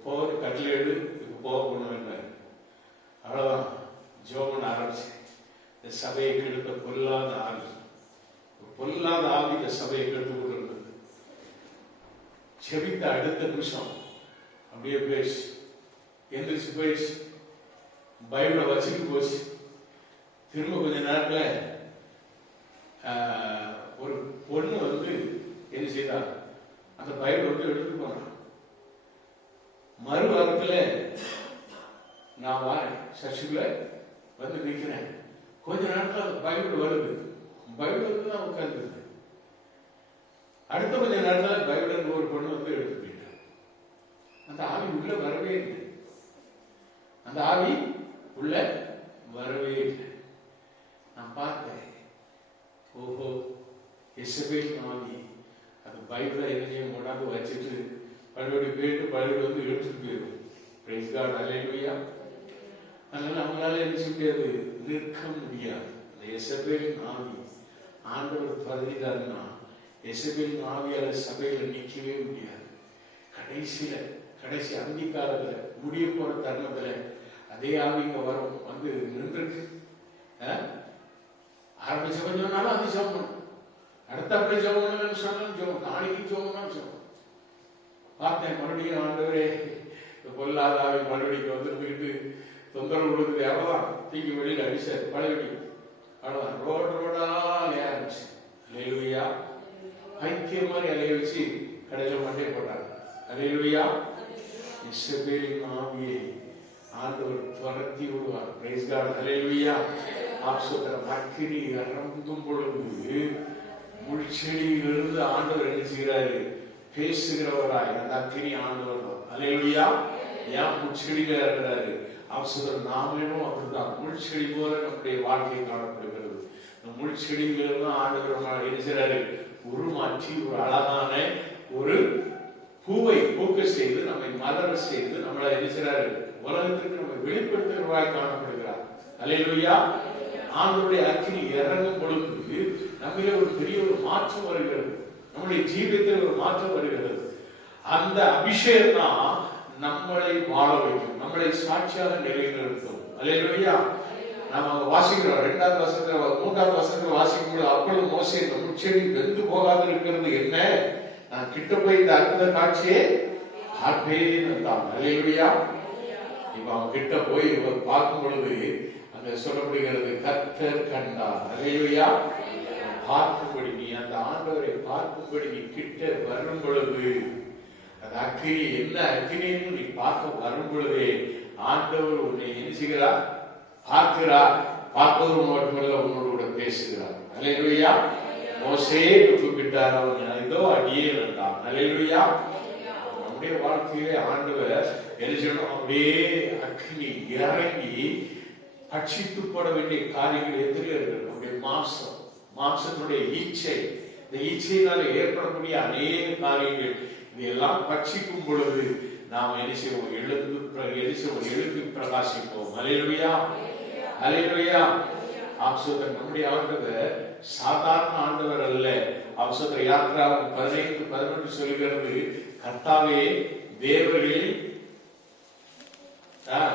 போக கட்டளையிடு, இப்ப போக பண்ணுவேன். அவ்வளவுதான். ஜோமன் ஆரம்பிச்சு இந்த சபையை கெடுத்த பொல்லாத ஆவி இந்த சபையை கெடுத்து கொண்டிருந்தது. செபித்த அடுத்த நிமிஷம் அப்படியே பேசு எந்திரிச்சு போயிடுச்சு. பைபிளை வச்சுட்டு போச்சு. திரும்ப கொஞ்ச நேரத்துல ஒரு பொண்ணு என்ன செய்தா? அந்த பைபிள் எடுத்து போனான். மறு வாரத்துல நான் வாரேன், சர்ச்சுக்குள்ள நிற்கிறேன். கொஞ்ச நேரத்துல அந்த பைபிள் வருது. பைபிள் தான் உட்கார்ந்து. அடுத்த கொஞ்ச நேரத்துல பைபிள் ஒரு பொண்ணு எடுத்து போயிட்டான். அந்த ஆவி உள்ள வரவே இல்லை. அந்த ஆவி உள்ள வரவே இல்லை. நான் பார்த்தேன், ஓஹோ, எசபேல் ஆவி அது பைபிளை எதையும் கொண்டாந்து வச்சுட்டு பழைய போயிட்டு பழைய எடுத்துட்டு போயிடும். பிரைஸ் காட், அல்லேலூயா. அதனால நம்மளால என்ன செய்ய முடியாது? நிற்க முடியாது. அந்த எசபேலின் ஆவி ஆண்டவர் பதவிதாருன்னா எசபேலின் ஆவியால சபையில நிற்கவே முடியாது. கடைசி அந்தி காலத்துல முடிய போற தருணத்துல அதே ஆவிங்க வரும் நின்றுருக்கு. ஆரம்பி ஜபம் சொன்னாலும் அது ஜபம், அடுத்த அப்படி ஜபம் சொன்னாலும் ஜபம், நாளைக்கு ஜபம் ஜபம். பார்த்தேன் மறுபடியும் ஆண்டவரே பொல்லாத ஆவி மறுபடியும் வந்துட்டு தொந்தரவு கொடுக்குது. அவ்வளவுதான், தூக்கி வெளியில அடிச்சாரு. பழகடி அவ்வளவுதான். ரோடா அலைய ஆரம்பிச்சு. அல்லேலூயா. பைத்தியம் மாதிரி அலைய வச்சு கடையில மண்டே போட்டாங்க. அல்லேலூயா. இசபேலின் ஆவியை ஆண்டவர் துரத்தி விடுவார். பிரைஸ் காட், அல்லேலூயா. அக்கினி இறங்கும் பொழுது முள்செடியிலிருந்து ஆண்டவர் என்ன செய்கிறாரு? பேசுகிறவராய் அந்த அக்கினி ஆண்டவர் தான். அல்லேலூயா. ஏன் முள்செடியில இருக்கிறாரு? நாமளும் அப்படிதான் முள்செடி போல நம்முடைய வாழ்க்கை காணப்படுகிறது. முள்செடியிலிருந்து ஆண்டவர் என்ன செய்றாரு? உருமாற்றி ஒரு அழகான ஒரு பூவை பூக்க செய்து நம்மை மலர செய்து நம்மளை என்ன செய்றாரு? உலகத்திற்கு நம்ம வெளிப்படுத்துகிறவராய் காணப்படுகிறார். அல்லேலூயா. ஆண்டவருடைய அக்கினி இறங்கும் பொழுது நம்மிலே ஒரு பெரிய ஒரு மாற்றம் வருகிறது. நம்முடைய ஜீவிதத்தில் ஒரு மாற்றம் வருகிறது. அந்த அபிஷேகம் தான் நம்மளை வாழ வைக்கும், நம்மளை சாட்சியாக நிலைநிறுத்தும். அல்லேலூயா. நாம வாசிக்கிறோம் 2வது வசனத்துல 3வது வசனத்துல வாசிக்கும் பொழுது, அப்பொழுது மோசே இந்த முட்செடி வெந்து போகாது இருக்கிறது என்ன? நான் கிட்ட போய் இந்த அற்புத காட்சியை பார்ப்பேன் என்றான். அல்லேலூயா. இப்ப அவன் கிட்ட போய் பார்க்கும் பொழுது அங்க சொல்லப்படுகிறது, கர்த்தர் கண்டார். அல்லேலூயா. பார்க்கும்படி, நீ அந்த ஆண்டவரை பார்க்கும்படி நீ கிட்ட வரும் பொழுது, அந்த அக்கினி என்ன அக்கினின்னு நீ பார்க்க வரும் பொழுதே ஆண்டவர் உன்னை என்ன செய்கிறார்? பார்க்கிறார். பார்ப்பது மட்டுமல்ல, உன்னோடு கூட பேசுகிறார். அல்லேலூயா. மோசே கூப்பிட்டார், அவன் இதோ அடியே இருந்தான். அல்லேலூயா. நம்முடைய வாழ்க்கையிலே ஆண்டவர் என்ன செய்யணும்? அப்படியே அக்கினி இறங்கி பட்சித்துப்பட வேண்டிய காரியங்கள் எதிரே இருக்கிறது. நம்முடைய மாம்சத்துடைய ஈச்சை, இந்த ஈச்சையினால ஏற்படக்கூடிய அநேக காரியங்கள் இதெல்லாம் பட்சிக்கும் பொழுது நாம் என்ன செய்வோம்? எழுப்பி பிரகாசிப்போம். அல்லேலூயா. அல்லேலூயா. நம்முடைய ஆண்டவர் சாதாரண ஆண்டவர் அல்ல. யாத்திராவும் 15:11 சொல்கிறது, கர்த்தாவே தேவர்களில்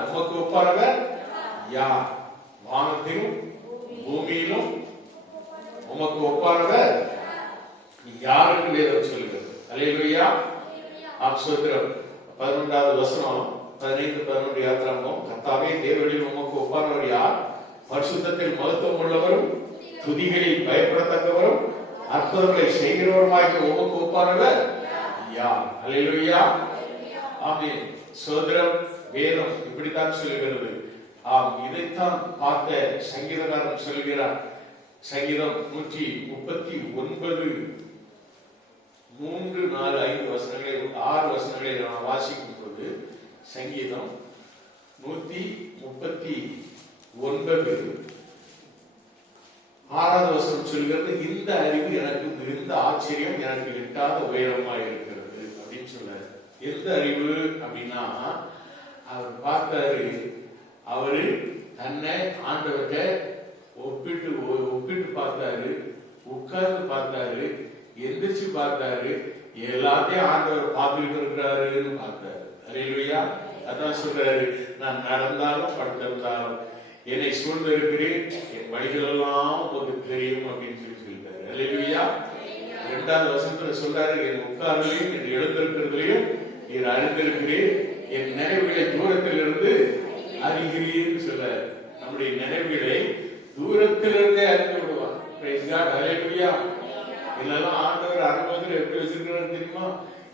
உமக்கு ஒப்பானவர் யார்? வானத்திலும் பூமியிலும் உமக்கு ஒப்பானவர் யார் என்று வேதம் சொல்கிறது. அல்லேலூயா. 11வது வசனம் 15:11 யாத்திராவும், கர்த்தாவே தேவர்களில் உமக்கு ஒப்பானவர் யார்? பரிசுத்தத்தில் மகத்துவம் உள்ளவரும் துதிகளில் பயப்படத்தக்கவரும் அற்புதங்களை செய்கிறவருமாகிய உமக்கு ஒப்பானவர் யார்? அல்லேலூயா. ஆமென். சோதரம் வேதம் இப்படித்தான் சொல்லுகிறது. இதைத்தான் பார்த்த சங்கீதக்காரன் சொல்கிறார். சங்கீதம் 139 3, 4, 5 வசனங்களை 6 வசனங்களை நான் வாசிக்கும் போது, சங்கீதம் 139 6வது வசனம் சொல்கிறது, இந்த அறிவு எனக்கு மிகுந்த ஆச்சரியம், எனக்கு எட்டாத உயரமாக இருக்கிறது அப்படின்னு சொல்றாரு. எந்த அறிவு அப்படின்னா, அவர் பார்த்தாரு, அவரு தன்னை ஆண்டவர்கிட்ட ஒப்பிட்டு பார்த்தாரு, உட்கார்ந்து பார்த்தாரு, எந்திரிச்சு பார்த்தாரு, எல்லாத்தையும் ஆண்டவர் பார்த்துக்கிட்டு இருக்கிறாருன்னு பார்த்தாரு. அல்லேலூயா. அதான் சொல்றாரு, நான் நடந்தாலும் படுத்திருந்தாலும் என்னை சூழ்ந்து இருக்கிறேன், என் வழிகள் எல்லாம் உங்களுக்கு தெரியும் அப்படின்னு சொல்லிட்டாரு. அல்லேலூயா. 2வது வசனத்துல சொல்றாரு, என் உட்கார்லையும் என் எழுந்திருக்கிறதுலையும் நீர் அறிந்திருக்கிறேன், என் நினைவுகளை தூரத்திலிருந்து அறிகிறீன்னு சொல்றாரு. நம்முடைய நினைவுகளை தூரத்திலிருந்தே அறிந்து விடுவார். அல்லேலூயா. இதெல்லாம் ஆண்டவர் அனுபவத்தில் எப்படி வச்சிருக்கிறாரு தெரியுமா?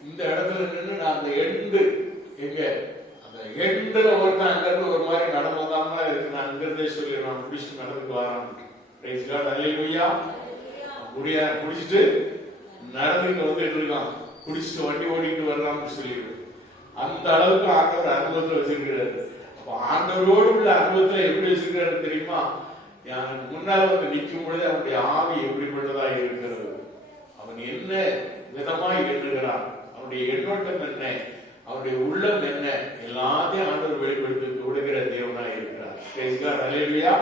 இந்த இடத்துல நின்று நான் அந்த எண்டு எங்க அந்த எண்டுல ஒருத்தன் அங்கிருந்து ஒரு மாதிரி நடந்ததாம இருக்கு, நான் அங்கிருந்தே சொல்லி நான் குடிச்சிட்டு நடந்துட்டு வரான். அல்லேலூயா. குடிச்சிட்டு நடந்துட்டு வந்துட்டு இருக்கான், குடிச்சிட்டு வண்டி ஓடிட்டு வர்றான்னு சொல்லிடு. அந்த அளவுக்கு ஆண்டவர் அனுபவத்தில் வச்சிருக்கிறாரு. அப்ப ஆண்டவரோடு உள்ள அனுபவத்துல எப்படி வச்சிருக்கிறாரு தெரியுமா? முன்னால் வந்து நிற்கும் பொழுது அவனுடைய ஆவி எப்படிப்பட்டதா இருக்கிறது, அவன் என்ன விதமாய் எண்ணுகிறான், அவனுடைய எண்ணோட்டம் என்ன, அவருடைய உள்ளம் என்ன, எல்லாத்தையும் ஆண்டவர் வெளிப்படுத்தி விடுகிற தேவனாய் இருக்கிறார். அல்லேலூயா.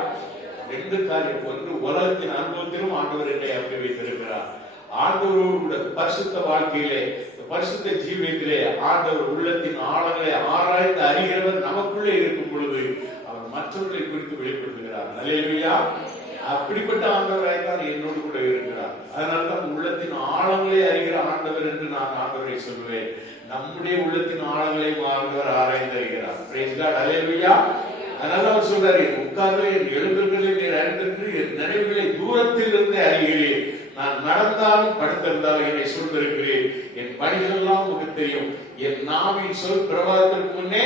2 காரியம். ஒன்று, உலகத்தின் அனுபவத்திலும் ஆண்டவர் என்னை அப்படி வைத்திருக்கிறார். ஆண்டவரோடு பரிசுத்த வாழ்க்கையிலே, பரிசுத்த ஜீவியத்திலே ஆண்டவர் உள்ளத்தின் ஆழங்களை ஆராய்ந்து அறிகிறவர் நமக்குள்ளே இருக்கும் பொழுது அவர் மற்றவர்களை குறித்து வெளிப்படுத்துகிறார். அல்லேலூயா. அப்படிப்பட்ட ஆண்டவராய் தான் என்னோடு கூட இருக்கிறார். அதனால்தான் உள்ளத்தின் ஆழங்களை அறிகிற ஆண்டவர் என்று நான் ஆண்டவரை சொல்லுவேன். நம்முடைய உள்ளத்தின் ஆழங்களை ஆண்டவர் ஆராய்ந்து அறிகிறார். Price God. அல்லேலூயா. அதனால அவர் சொல்றாரு, உட்கார்ந்து என் எழுந்துகளை நீர் அறிந்திருக்கு, என் நினைவுகளை தூரத்தில் இருந்து அறிகிறேன், நான் நடந்தாலும் படுத்திருந்தாலும் என்னை சூழ்ந்திருக்கிறேன், என் பணிகள் எல்லாம் உங்களுக்கு தெரியும், என் நாவின் சொல் பிரபாதத்திற்கு முன்னே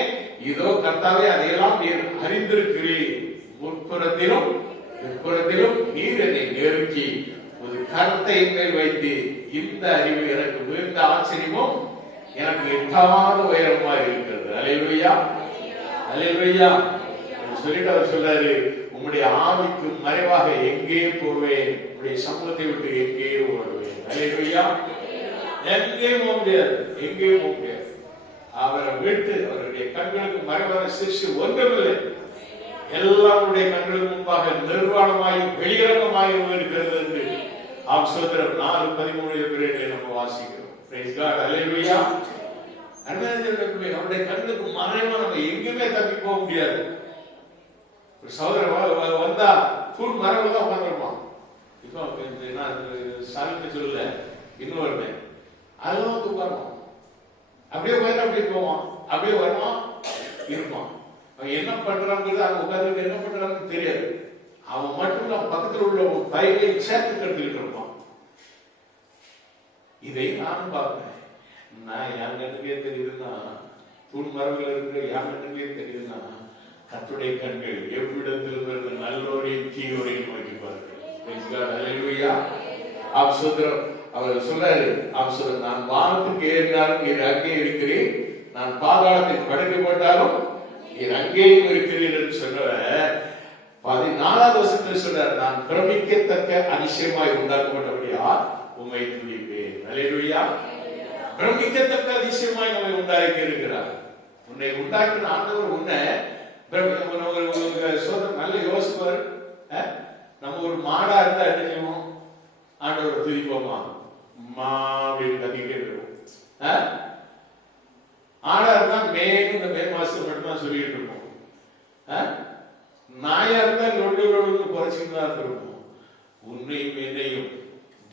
இதோ கர்த்தாவே அதையெல்லாம் நீர் அறிந்திருக்கிறேன், முற்புறத்திலும் எப்பொழுதிலும் நீர் என்னை நெருக்கி ஒரு கரத்தை மேல் வைத்து இந்த அறிவு எனக்கு மிகுந்த ஆச்சரியமும் எனக்கு எட்டாத உயரமா இருக்கிறது. அல்லேலூயா, அல்லேலூயா சொல்லிட்டு அவர் சொல்றாரு, உம்முடைய ஆவிக்கு மறைவாக எங்கே போவேன், உம்முடைய சமூகத்தை விட்டு எங்கே ஓடுவேன். அல்லேலூயா, எங்கே போக முடியாது, எங்கே போக முடியாது. அவரை விட்டு அவருடைய கண்களுக்கு மறைவான சிருஷ்டி ஒன்றுமில்லை, எல்லாருடைய கண்களுக்கு முன்பாக நிர்வாணமாய் வெளியரங்கமாய் இருக்கிறது என்று சோதரம் 4:13 நம்ம வாசிக்கிறோம். பிரைஸ் காட், அல்லேலூயா. அவருடைய கண்ணுக்கு மறைவா நம்ம எங்குமே தப்பி போக முடியாது. சகோதரர் வந்தா தூண் மறைவு தான் உட்காந்துருப்பான். இப்போ சாமிக்கு சொல்லல, இன்னொரு அதெல்லாம் வந்து உட்காருவான். அப்படியே உட்காந்து அப்படியே போவான், அப்படியே வருவான், இருப்பான். அவன் என்ன பண்றாங்கிறது அங்க உட்கார்ந்து என்ன பண்றான்னு தெரியாது. அவன் மட்டும் நம்ம பக்கத்தில் உள்ள பயிரை சேர்த்து கட்டுக்கிட்டு இருப்பான். இதை நானும் பார்ப்பேன். நான் என் கண்ணுக்கே தெரியுதுன்னா, தூண் மரங்கள் இருக்கிற என் கண்ணுக்கே தெரியுதுன்னா, கர்த்தருடைய கண்கள் எவ்விடத்திலிருந்து நல்லோரையும் தீயோரையும் நோக்கி பார்க்கிறேன். அவர் சொல்றாரு, நான் வானத்துக்கு ஏறினாலும் நீர் அங்கே இருக்கிறேன், நான் பாதாளத்தில் படுக்கப்பட்டாலும் நீர் அங்கேயும் இருக்கிறீர் என்று சொல்றவர் 14வது வசனத்தில் சொல்றார், நான் பிரமிக்கத்தக்க அதிசயமாய் உண்டாக்கப்பட்டபடியா உம்மை துதிப்பேன். அல்லேலூயா, பிரமிக்கத்தக்க அதிசயமாய் நம்மை உண்டாக்கி இருக்கிறார். உன்னை உண்டாக்கின ஆண்டவர் உன்னை நல்ல யோசிப்பார். நம்ம ஒரு மாடா இருந்தா என்ன செய்வோம்? ஆண்டவரை துதிப்போமா அப்படின்னு கத்திக்கிட்டே இருக்கும். ஆடா இருந்தா மேலும் இந்த மே மாசம் மட்டும்தான் சொல்லிட்டு இருப்போம். நாயா இருந்தா நொண்டு குறைச்சிட்டு தான் இருப்போம். உன்னையும் என்னையும்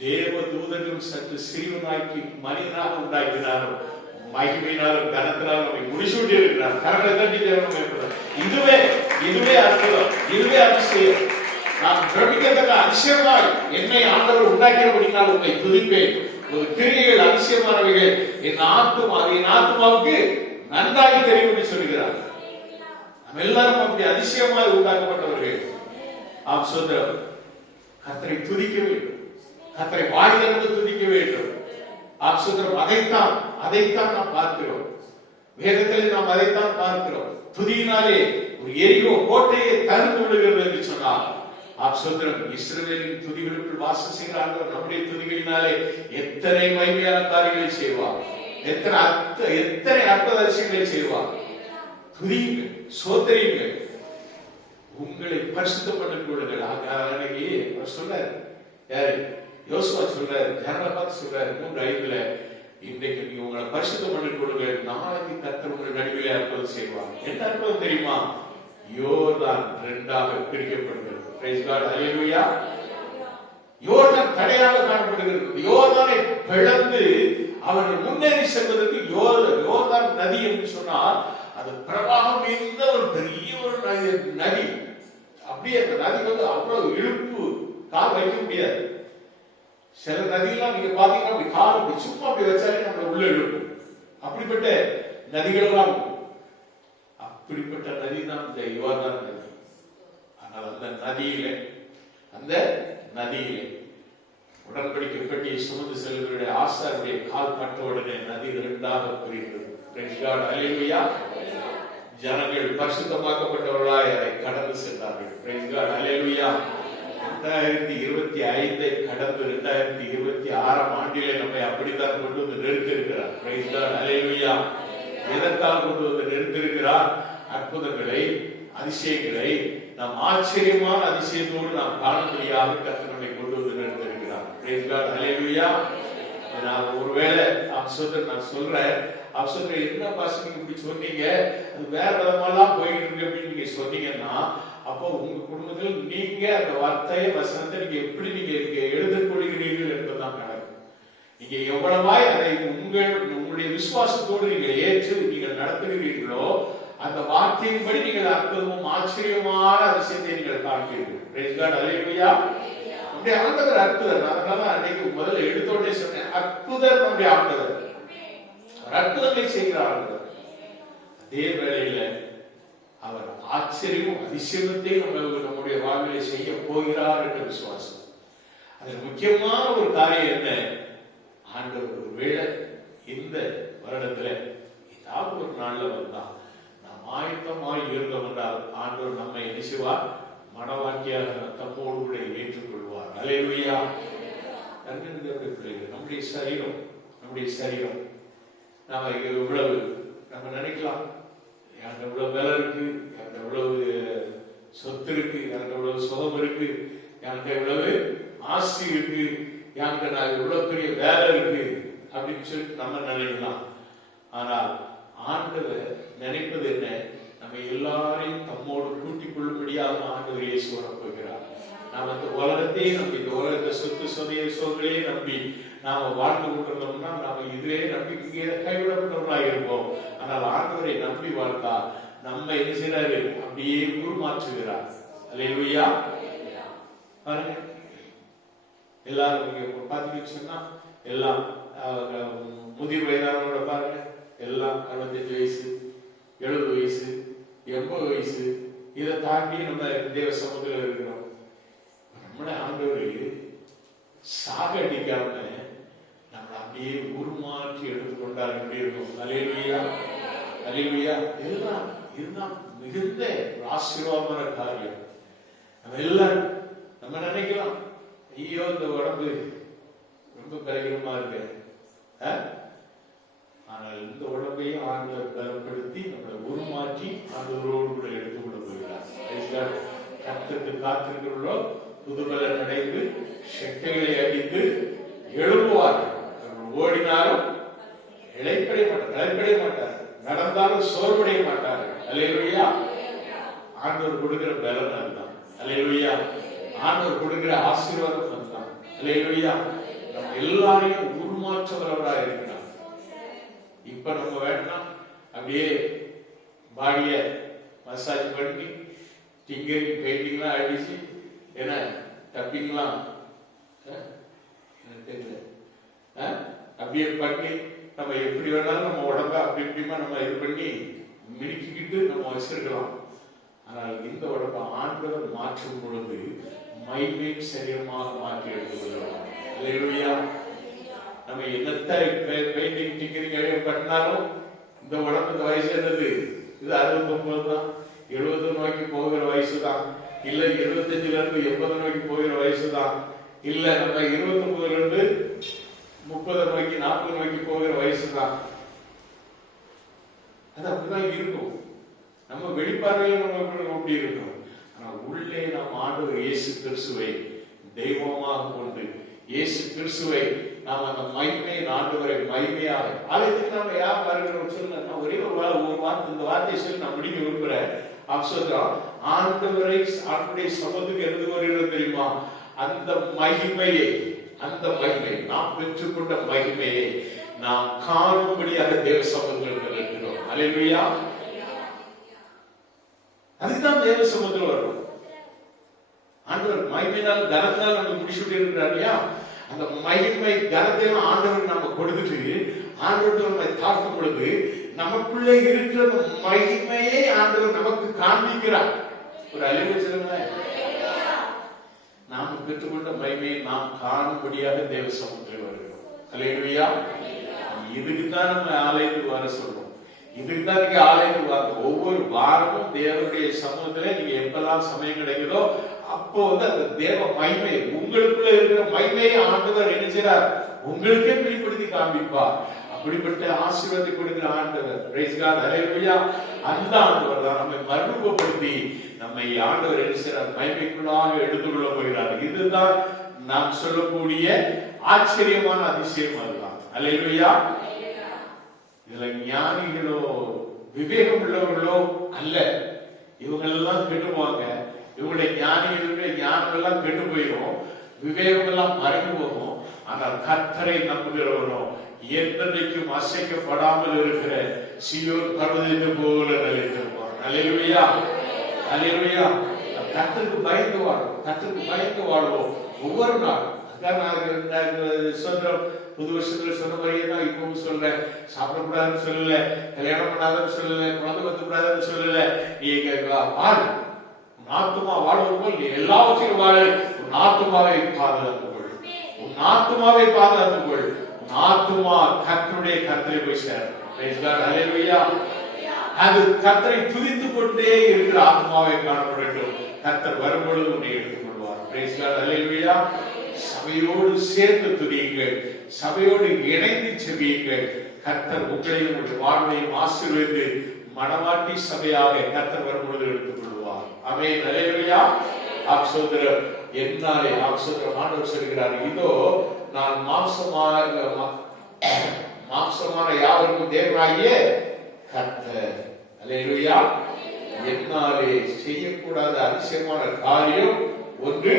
தேவ தூதர்கள் சற்று சிறியவனாக்கி மனிதனாக உண்டாக்கினாலும் மகிமையினாலும் கனத்தினாலும் நம்மை முடிசூட்டி இருக்கிறார். கரங்களை தட்டி தேவன் இதுவே அற்புதம், இதுவே அதிசயம். நான் பிரமிக்கத்தக்க அதிசயமாய் என்னை ஆண்டவர் உண்டாக்கியபடினால் உன்னை துதிப்பேன். ஒரு கிரியைகள் அதிசயமானவைகள் என் ஆத்துமாவுக்கு நன்றாக தெரியும் என்று சொல்கிறார். நம்ம எல்லாரும் அப்படி அதிசயமாய் உண்டாக்கப்பட்டவர்கள். சோதரம் கர்த்தரை துதிக்க வேண்டும், கர்த்தரை வாயிலிருந்து துதிக்க வேண்டும். சோதரம் அதைத்தான் நாம் பார்க்கிறோம். வேதத்தில் நாம் அதைத்தான் பார்க்கிறோம். துதியினாலே ஒரு எரிகோ கோட்டையை தடுத்து விடுகிறது என்று சொன்னார். சோதரம் இஸ்ரவேலின் துதிகளுக்குள் வாசம் செய்கிற ஆண்டவர் நம்முடைய துதிகளினாலே எத்தனை மகிமையான காரியங்களை செய்வார், எத்தனை அற்புத அதிசயங்களை செய்வார். துதியுங்கள், சோதரியுங்கள், உங்களை பரிசுத்தம் பண்ணிக் கொள்ளுங்கள். அன்னைக்கு சொல்றாரு, யாரு? யோசுவா சொல்றாரு, ஜனங்களை பார்த்து சொல்றாரு 3:5 இன்றைக்கு நீங்க உங்களை பரிசுத்தம் பண்ணிக் கொள்ளுங்கள், நாளைக்கு கர்த்தர் உங்கள் நடுவிலே அற்புதம் செய்வார். என்ன அற்புதம் தெரியுமா? யோர்தான் 2ஆக பிரிக்கப்படுகிறது. பிரைஸ் காட், அல்லேலூயா. யோர்தான் தடையாக காணப்படுகிறது. யோர்தானை பிளந்து அவர்கள் முன்னேறி செல்வதற்கு யோர்தான் நதி என்று சொன்னால் அது பிரவாகம் மிகுந்த ஒரு பெரிய ஒரு நதி. அப்படியே அந்த நதி வந்து அவ்வளவு இழுப்பு, கால் வைக்க முடியாது. சில நதியெல்லாம் நீங்க பாத்தீங்கன்னா அப்படி கால் அப்படி சும்மா அப்படி வச்சாலே நம்ம உள்ள இழுக்கும். அப்படிப்பட்ட நதிகள் எல்லாம், அப்படிப்பட்ட நதி தான் இந்த யோர்தான் நதி. ஆனால் அந்த நதியிலே உடன்படிக்கை பெட்டியை சுமந்து செல்வருடைய ஆசாருடைய கால் பட்ட உடனே நதி 2ஆக பிரிகிறது. ஜனங்கள் பரிசுத்தமாக்கப்பட்டவர்களாய் அதை கடந்து சென்றார்கள். 2025 கடந்து 2026 ஆண்டிலே நம்மை அப்படித்தான் கொண்டு வந்து நிறுத்திருக்கிறார். எதற்காக கொண்டு வந்து நிறுத்திருக்கிறார்? அற்புதங்களை, அதிசயங்களை நாம் ஆச்சரியமான அதிசயத்தோடு நாம் காணக்கூடியாக கர்த்தரை கொண்டு வந்து நிறுத்திருக்கிறார். ஒருவேளை நான் சொல்றேன், என்ன பாசம் இப்படி சொன்னீங்க, அது வேற விதமெல்லாம் போயிட்டு இருக்கு அப்படின்னு நீங்க சொன்னீங்கன்னா, அப்போ உங்க குடும்பத்தில் நீங்க அந்த வார்த்தையை வசனத்தை நீங்க எப்படி நீங்க எழுதிக்கொள்கிறீர்கள் என்பதுதான் கணக்கு. நீங்க எவ்வளவாய் அதை உங்களுடைய விசுவாசத்தோடு நீங்கள் ஏற்று நீங்கள் நடத்துகிறீர்களோ அந்த வார்த்தையின்படி நீங்கள் அற்புதமும் ஆச்சரியமான அதிசயத்தை நீங்கள் காண்பீர்கள். நம்முடைய ஆண்டவர் அற்புதர். அதனால அன்னைக்கு முதல்ல எடுத்தோடனே சொன்னேன், அற்புதர் நம்முடைய ஆண்டவர், அற்புதங்களை செய்கிற ஆண்டவர். அதே வேளையில அவர் ஆச்சரியமும் அதிசயத்தை நம்முடைய வாழ்விலே செய்ய போகிறார் என்ற விசுவாசம். அதில் முக்கியமான ஒரு காரியம் என்ன? ஆண்டவர் ஒருவேளை இந்த வருடத்துல ஏதாவது ஒரு நாள்ல வந்தா நாம் ஆயத்தமாய் இருந்தோம் என்றால் ஆண்டவர் நம்மை என்ன செய்வார்? மனவாக்கியாக தம்மோடு கூட ஏற்றுக்கொள்வார். அல்லேலூயா. பிள்ளைகள், நம்முடைய சரீரம் நாம இவ்வளவு நம்ம நினைக்கலாம், எனக்கு இவ்வளவு வேலை இருக்கு, எனக்கு இவ்வளவு சொத்து இருக்கு, எனக்கு இவ்வளவு சுகம் இருக்கு, எனக்கு இவ்வளவு ஆஸ்தி இருக்கு, எனக்கு நான் இவ்வளவு பெரிய வேலை இருக்கு அப்படின்னு சொல்லிட்டு நம்ம நினைக்கலாம். ஆனால் ஆண்டவர் நினைப்பது என்ன? நம்ம எல்லாரையும் தம்மோடு கூட்டிக் கொள்ளும்படியாக ஆண்டவர் இயேசு வரப்போகிறார். நாம் இந்த உலகத்தையே நம்பி, இந்த உலகத்தை சொத்து சொதையே நம்பி நாம வாழ்ந்து கொண்டிருந்தோம்னா நாம இதுவே நம்பி கைவிடப்பட்டவர்களாக இருப்போம். ஆனால் ஆண்டவரை நம்பி வாழ்ந்தா நம்ம என்ன செய்யறாரு? அப்படியே உருமாற்றுகிறார். அல்லேலூயா. பாருங்க, எல்லாரும் பாத்தீங்கன்னு சொன்னா எல்லாம் முதிர் வயதானவங்களோட பாருங்க, எல்லாம் 65 வயசு, 70 வயசு, 80 வயசு, இதை தாண்டி நம்ம தேவ சமூகத்தில் இருக்கிறோம். நம்மளை ஆண்டவர் சாகடிக்காம நம்மளை அப்படியே உருமாற்றி எடுத்துக்கொண்டார். எப்படி இருக்கும்? அல்லேலூயா, அல்லேலூயா. இதுதான் மிகுந்த ஆசீர்வாதமான காரியம். நம்ம எல்லாரும் நம்ம நினைக்கலாம், ஐயோ இந்த உடம்பு ரொம்ப பலகீனமா இருக்கு. ஆனால் இந்த உடம்பையும் ஆண்டவர் பலப்படுத்தி நம்மளை உருமாற்றி ஆண்டவரோடு கூட எடுத்துக்கொள்ள போகிறார். கர்த்தருக்கு காத்திருக்கிறோ புதுபலன் அடைந்து செட்டைகளை அடித்து எழுப்புவார்கள். ஓடினாலும் இளைப்படைய மாட்டார், நடந்தாலும் சோர்வடைய மாட்டார்கள். அல்லேலூயா. ஆண்டவர் கொடுக்கிற பலன் அதுதான். அல்லேலூயா. ஆண்டவர் கொடுக்கிற ஆசீர்வாதம் அதுதான். அல்லேலூயா. நம்ம எல்லாரையும் உருமாற்றவராக இருக்கிறார். இப்ப நம்ம வேண்டாம் அப்படியே பாடிய மசாஜ் பண்ணி டிங்கரிங் பெயிண்டிங்லாம் அடிச்சு என்ன டப்பிங்லாம் தெரியல அப்படியே பண்ணி நம்ம எப்படி வேணாலும் நம்ம உடம்ப அப்படி இப்படிமா நம்ம இது பண்ணி மினுக்கிக்கிட்டு நம்ம வச்சிருக்கலாம். ஆனால் இந்த உடம்பை ஆண்டவர் மாற்றும் பொழுது மைமை சரீரமாக மாற்றி எடுத்துக்கொள்கிறோம். அல்லேலூயா. நம்ம என்னத்தை பெயிண்டிங் டிங்கரிங் பண்ணாலும் இந்த உடம்பு இந்த வயசு என்னது? இது 69 தான், 70 நோக்கி போகிற வயசு தான், இல்ல 75ல இருந்து 80 நோக்கி போகிற வயசு தான், இல்ல நம்ம 29ல இருந்து 30 நோக்கி 40 நோக்கி போகிற வயசு தான். அது அப்படிதான் இருக்கும். நம்ம வெளிப்பார்வையில் நம்ம அப்படி இருக்கும். ஆனா உள்ளே நாம் ஆண்டவர் இயேசு கிறிஸ்துவை தெய்வமாக கொண்டு இயேசு கிறிஸ்துவை நாம் அந்த மகிமை ஆண்டவரை மகிமையாக ஆலயத்துக்கு நம்ம யார் வருகிறோம் சொல்ல, நான் ஒரே ஒரு வார்த்தை இந்த வார்த்தையை சொல்லி நான் முடிக்க விரும்புறேன். ஆண்டவரை ஆண்டுடைய சமூகத்துக்கு எது வருகிறது தெரியுமா? அந்த மகிமையை நாம் பெற்றுக்கொண்ட மகிமையை நாம் காணும்படியாக தேவ சமூகத்தில் இருக்கிறோம். அல்லேலூயா. அதுதான் தேவ சமூகத்தில் வரும். ஆண்டவர் மகிமையினால் கனத்தினால் நம்ம முடிச்சுட்டு இருக்கிறார் இல்லையா? அந்த மகிமை கனத்தையும் ஆண்டவர் நம்ம கொடுத்துட்டு ஆண்டவர் நம்மை தாக்கும் பொழுது நமக்குள்ளே இருக்கிற மகிமையை ஆண்டவர் நமக்கு காண்பிக்கிறார். ஒரு அழிவு சொல்லுங்க, நாம் பெற்றுக்கொண்ட மகிமையை நாம் காணும்படியாக தேவ சமூகத்தில் வருகிறோம். அல்லேலூயா. இதுக்குதான் நம்ம ஆலயத்துக்கு வர சொல்றோம். இதுக்குதான் நீங்க ஆலயத்துக்கு வாங்க. ஒவ்வொரு வாரமும் தேவனுடைய சமூகத்துல நீங்க எப்பெல்லாம் சமயம் கிடைக்குதோ அப்போ வந்து அந்த தேவ மகிமை உங்களுக்குள்ள இருக்கிற மகிமையை ஆண்டவர் என்ன செய்றார்? உங்களுக்கே வெளிப்படுத்தி காண்பிப்பார். அப்படிப்பட்ட ஆசீர்வாதத்தை கொடுக்கிற ஆண்டவர். Praise God. அல்லேலூயா. அந்த ஆண்டவர் தான் நம்மை மறுரூபப்படுத்தி நம்மை ஆண்டவர் என்ன செய்றார்? மகிமைக்குள்ளாக எடுத்துக்கொள்ள போகிறார். இதுதான் நாம் சொல்லக்கூடிய ஆச்சரியமான அதிசயம். அதுதான். அல்லேலூயா. இதுல ஞானிகளோ விவேகம் உள்ளவர்களோ அல்ல, இவங்க எல்லாம் கெட்டுவாங்க. இவங்களுடைய ஞானிகளுடைய ஞானம் எல்லாம் கெட்டு போயிடும், விவேகம் எல்லாம் மறைந்து போகும். ஆனால் கர்த்தரை நம்புகிறவனோ என்றைக்கும் அசைக்கப்படாமல் இருக்கிற சீயோன் பர்வதத்தை போல நிலைத்திருப்பான். அல்லேலூயா. அல்லேலூயா. கர்த்தருக்கு பயந்து வாழ்வோம், கர்த்தருக்கு பயந்து வாழ்வோம். ஒவ்வொரு நாள் சொல்றோம். புது வருஷத்துல சொன்ன மாதிரியே தான் இப்பவும் சொல்றேன். சாப்பிடக்கூடாதுன்னு சொல்லல, கல்யாணம் பண்ணாதன்னு சொல்லல, குழந்தை வந்து கூடாதுன்னு சொல்லல. நீங்க வாழ், ஆத்துமா வாழ்வது போல் நீ எல்லாவற்றையும் வாழ. உன் ஆத்துமாவை பாதுகாத்துக் கொள், உன் ஆத்துமாவை பாதுகாத்துக் கொள். உன் ஆத்துமா கர்த்தருடைய கர்த்தரை போய் சேரும். அது கர்த்தரை துதித்துக் கொண்டே இருக்கிற ஆத்மாவை காணப்படட்டும். கர்த்தர் வரும்பொழுது உன்னை எடுத்துக் கொள்வார். சபையோடு சேர்ந்து துதியுங்கள், சபையோடு இணைந்து செபியுங்கள். கர்த்தர் உங்களையும் உங்களுடைய வாழ்வையும் ஆசீர்வதித்து மனவாட்டி சபையாக கர்த்தர் வரும்பொழுது எடுத்துக் கொள்வார். ஆமென். அல்லேலூயா. ஆக்சோதரர் என்னாலே ஆக்சோதரர் ஆண்டவர் சொல்கிறார், இதோ நான் மாம்சமான யாவருக்கும் தேவனாகிய கர்த்தர். அல்லேலூயா. என்னாலே செய்யக்கூடாத அதிசயமான காரியம் ஒன்று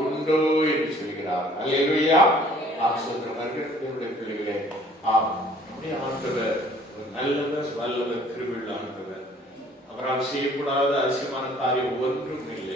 உண்டோ என்று சொல்கிறார். அல்லேலூயா. ஆசீர்வதிக்கப்பட்ட பிள்ளைகளே, நம்முடைய ஆண்டவர் ஒரு நல்லவர், வல்லவர், கிருபையுள்ள ஆண்டவர். அவரால் செய்யக்கூடாத அதிசயமான காரியம் ஒன்றும் இல்லை.